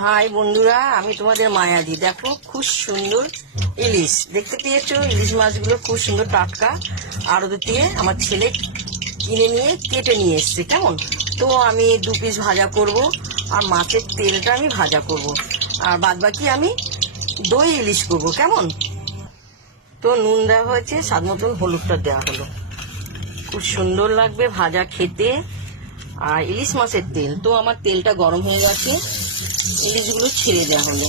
High বন্ধুরা, আমি তোমাদের মায়াদি। দেখো খুব সুন্দর ইলিশ দেখতে পেয়েছো। ইলিশ মাছগুলো খুব সুন্দর টাটকা। আর ওদের থেকে আমার ছেলে কিনে নিয়ে কেটে নিয়ে এসছে। কেমন, তো আমি 2 পিস ভাজা করব, আর মাছের তেলটা আমি ভাজা করব, আর বাদ বাকি আমি দই ইলিশ করব। কেমন, তো নুন দেওয়া হয়েছে, স্বাদ মতন হলুদটা দেওয়া হলো। খুব সুন্দর লাগবে ভাজা খেতে। আর ইলিশ মাছের তেল, তো আমার তেলটা গরম হয়ে গেছে, ইলিশগুলো ছেড়ে দেওয়া হলো।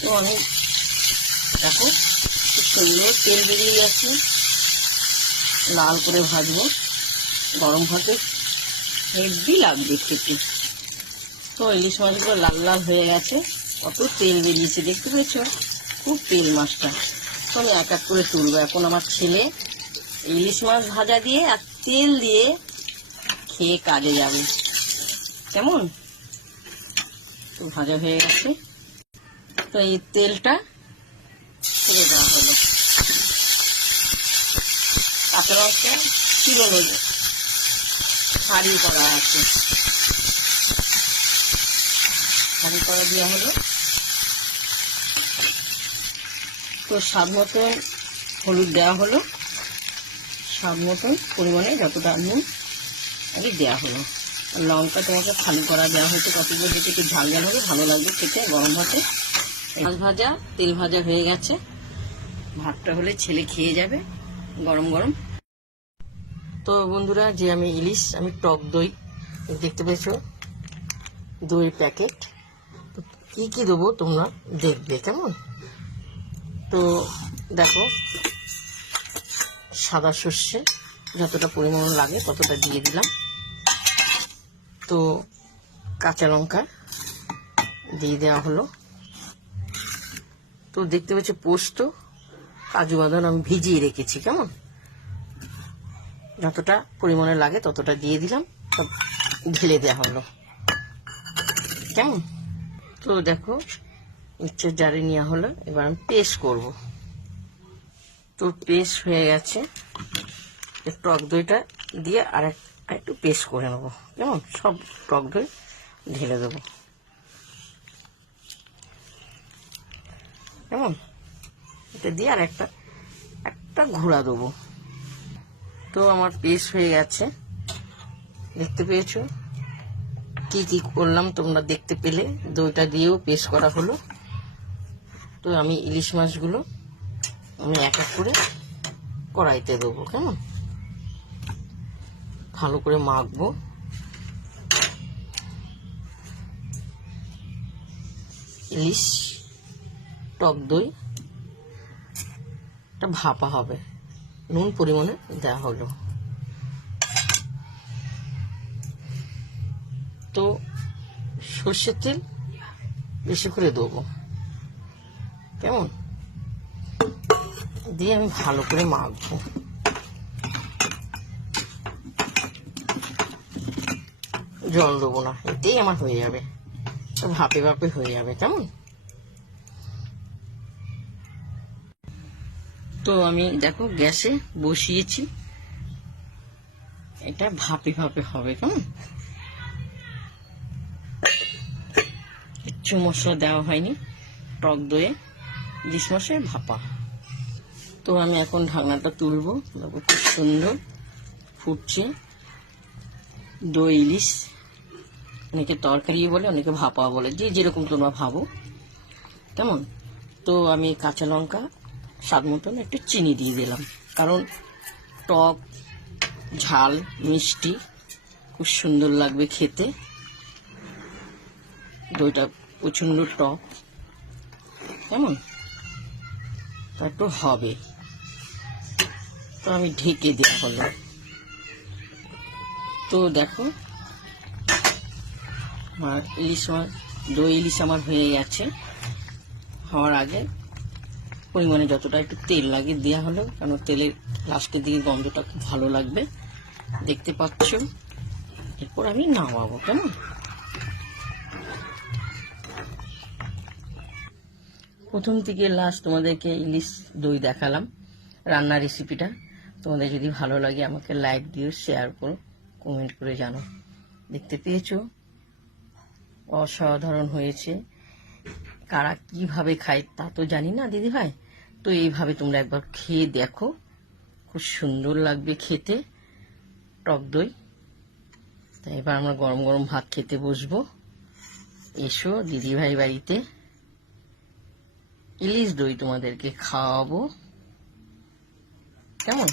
তো আমি দেখো খুব সুন্দর তেল বেরিয়ে গেছে, লাল করে ভাজবো। গরম ভাতে হেভি লাগবে খেতে। তো ইলিশ মাছগুলো লাল লাল হয়ে গেছে, কত তেল বেরিয়েছে দেখতে পেয়েছো, খুব তেল মাছটা। তো আমি এক এক করে তুলবো। এখন আমার ছেলে ইলিশ মাছ ভাজা দিয়ে আর তেল দিয়ে খেয়ে কাজে যাবে। কেমন, তো ভাজা হয়ে গেছে, তো এই তেলটা ছেড়ে দেওয়া হলো। কাঁচা লঙ্কা চিরোনো ফাড়ি করা আছে, ফাড়ি করা দেওয়া হলো। তো স্বাদ মতন হলুদ দেওয়া হলো, স্বাদ মতন পরিমাণে যতটা নুন আগে দেওয়া হলো। লঙ্কা তোমাকে ফালি করা দেওয়া হয়েছে, কতগুলো যেতে একটু ঝাল ঝাল হবে, ভালো লাগবে খেতে গরম ভাতে। মাছ ভাজা তেল ভাজা হয়ে গেছে, ভাতটা হলে ছেলে খেয়ে যাবে গরম গরম। তো বন্ধুরা, যে আমি ইলিশ, আমি টক দই দেখতে পেয়েছো, দই প্যাকেট। তো কী কী দেবো তোমরা দেখবে। কেমন, তো দেখো সাদা সর্ষে যতটা পরিমাণ লাগে ততটা দিয়ে দিলাম। তো কাঁচা লঙ্কা দিয়ে দেওয়া হলো। তো দেখতে পাচ্ছি পোস্ত, কাজু বাদাম আমি ভিজিয়ে রেখেছি। কেমন, যতটা পরিমাণে লাগে ততটা দিয়ে দিলাম, সব ঢেলে দেওয়া হলো। কেমন, তো দেখো মিক্সচার জারে নেওয়া হলো। এবার আমি পেস্ট করব। তো পেস্ট হয়ে গেছে, টক দইটা দিয়ে আর একটু পেস্ট করে নেবো। কেমন, সব টক দই ঢেলে দেবো। কেমন, এটা দিয়ে আর একটা ঘোরা দেবো। তো আমার পেস্ট হয়ে গেছে, দেখতে পেয়েছো কি কি করলাম, তোমরা দেখতে পেলে। দইটা দিয়েও পেস্ট করা হলো। তো আমি ইলিশ মাছগুলো আমি এক এক করে কড়াইতে দেবো। কেমন, ভালো করে মাখবো। ইলিশ টক দই এটা ভাপা হবে, নুন পরিমাণে দেওয়া হলো। তো সর্ষের তেল বেশি করে দেবো। কেমন, দিয়ে আমি ভালো করে মাখবো। জল দেবো না, এতেই আমার হয়ে যাবে, ভাপে ভাপে হয়ে যাবে। কেমন, তো আমি দেখো গ্যাসে বসিয়েছি, এটা ভাপে ভাপে হবে। কেমন, কিচ্ছু মশলা দেওয়া হয়নি, টক দইয়ে ইলিশ মাছের ভাপা। তো আমি এখন ঢাকনাটা তুলবো। দেখো খুব সুন্দর ফুটছে দই ইলিশ। অনেকে তরকারি বলে, অনেকে ভাপা বলে, যে যেরকম তোমরা ভাবো। কেমন, তো আমি কাঁচা লঙ্কা স্বাদ মতন একটু চিনি দিয়ে দিলাম, কারণ টক ঝাল মিষ্টি খুব সুন্দর লাগবে খেতে। দইটা প্রচণ্ড টক। কেমন, তা একটু হবে। তো আমি ঢেকে দেওয়া হলো। তো দেখো আমার ইলিশ মাছ, দই ইলিশ আমার হয়ে গেছে। হওয়ার আগে পরিমাণে যতটা একটু তেল লাগে দেওয়া হলো, কারণ তেলের লাস্টের দিকে গন্ধটা খুব ভালো লাগবে, দেখতে পাচ্ছ। এরপর আমি নামাবো। কেমন, প্রথম থেকে লাস্ট তোমাদেরকে ইলিশ দই দেখালাম রান্নার রেসিপিটা। তোমাদের যদি ভালো লাগে আমাকে লাইক দিও, শেয়ার করো, কমেন্ট করে জানো। দেখতে পেয়েছো অসাধারণ হয়েছে। কারা কিভাবে খায় তা তো জানি না দিদি ভাই, তো এইভাবে তোমরা একবার খেয়ে দেখো, খুব সুন্দর লাগবে খেতে টক দই। তাই এবার আমরা গরম গরম ভাত খেতে বসবো। এসো দিদি ভাই বাড়িতে, ইলিশ দই তোমাদেরকে খাওয়াবো, কেমন?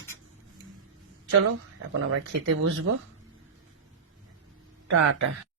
চলো এখন আমরা খেতে বসবো। টাটা।